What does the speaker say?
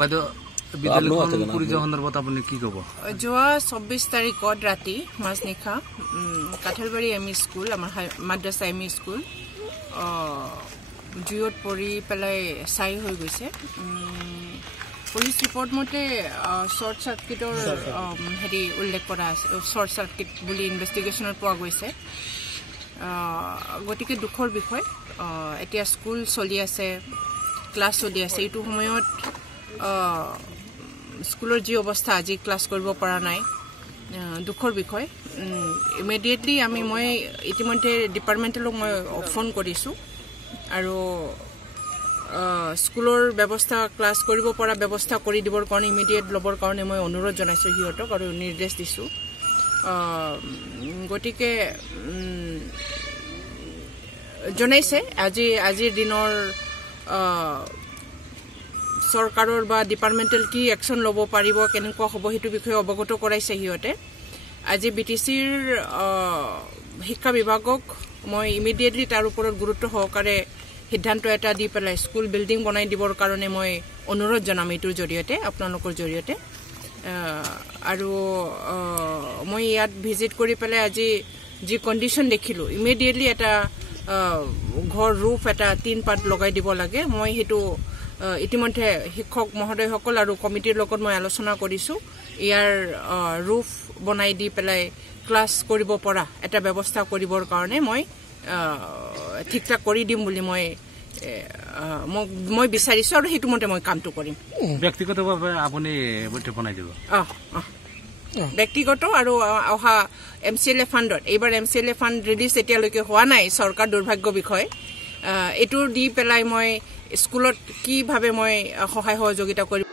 বাইদেউ বিদ্যালয়খন পুৰি যোৱা সন্দৰ্ভত আপুনি কি ক'ব? যোৱা 24 তাৰিখত ৰাতি মাজনিশা কাঠালবাৰী এমই স্কুল আমাৰ মাদ্ৰাছা এমই স্কুল জুইত পৰি পেলাই ছাই হৈ গৈছে। পুলিচ ৰিপৰ্ট মতে শ্বৰ্ট চাৰ্কিটৰ হেৰি উল্লেখ কৰা আছে, শ্বৰ্ট চাৰ্কিট বুলি ইনভেষ্টিগেশ্যনত পোৱা গৈছে। গতিকে দুখৰ বিষয়। এতিয়া স্কুল চলি আছে, ক্লাছ চলি আছে। এইটো সময়ত স্কুলৰ যি অৱস্থা, আজি ক্লাছ কৰিব পৰা নাই, দুখৰ বিষয়। ইমিডিয়েটলি মই ইতিমধ্যে ডিপাৰ্টমেণ্টেলক মই ফোন কৰিছোঁ আৰু স্কুলৰ ব্যৱস্থা, ক্লাছ কৰিব পৰা ব্যৱস্থা কৰি দিবৰ কাৰণে ইমিডিয়েট ল'বৰ কাৰণে মই অনুৰোধ জনাইছোঁ সিহঁতক আৰু নিৰ্দেশ দিছোঁ। গতিকে জনাইছে আজিৰ দিনৰ চৰকাৰৰ বা ডিপাৰ্টমেণ্টেল কি একশ্যন ল'ব পাৰিব, কেনেকুৱা হ'ব, সেইটো বিষয়ে অৱগত কৰাইছে সিহঁতে। আজি BTCৰ শিক্ষা বিভাগক মই ইমিডিয়েটলি তাৰ ওপৰত গুৰুত্ব সহকাৰে সিদ্ধান্ত এটা দি পেলাই স্কুল বিল্ডিং বনাই দিবৰ কাৰণে মই অনুৰোধ জনাম এইটোৰ জৰিয়তে, আপোনালোকৰ জৰিয়তে। আৰু মই ইয়াত ভিজিট কৰি পেলাই আজি যি কণ্ডিশ্যন দেখিলোঁ, ইমিডিয়েটলি এটা ঘৰ ৰুফ এটা টিন পাত লগাই দিব লাগে। মই সেইটো ইতিমধ্যে শিক্ষক মহোদয়সকল আৰু কমিটিৰ লগত মই আলোচনা কৰিছোঁ। ইয়াৰ ৰুফ বনাই দি পেলাই ক্লাছ কৰিব পৰা এটা ব্যৱস্থা কৰিবৰ কাৰণে মই ঠিক ঠাক কৰি দিম বুলি মই বিচাৰিছোঁ আৰু সেইটো মতে মই কামটো কৰিম। ব্যক্তিগতভাৱে আপুনি বনাই দিব? ব্যক্তিগত আৰু অহা MCLA ফাণ্ডত, এইবাৰ MCLA ফাণ্ড ৰিলিজ এতিয়ালৈকে হোৱা নাই, চৰকাৰ দুৰ্ভাগ্য বিষয়। এইটো দি পেলাই মই স্কুলত কিভাৱে মই সহায় সহযোগিতা কৰিম।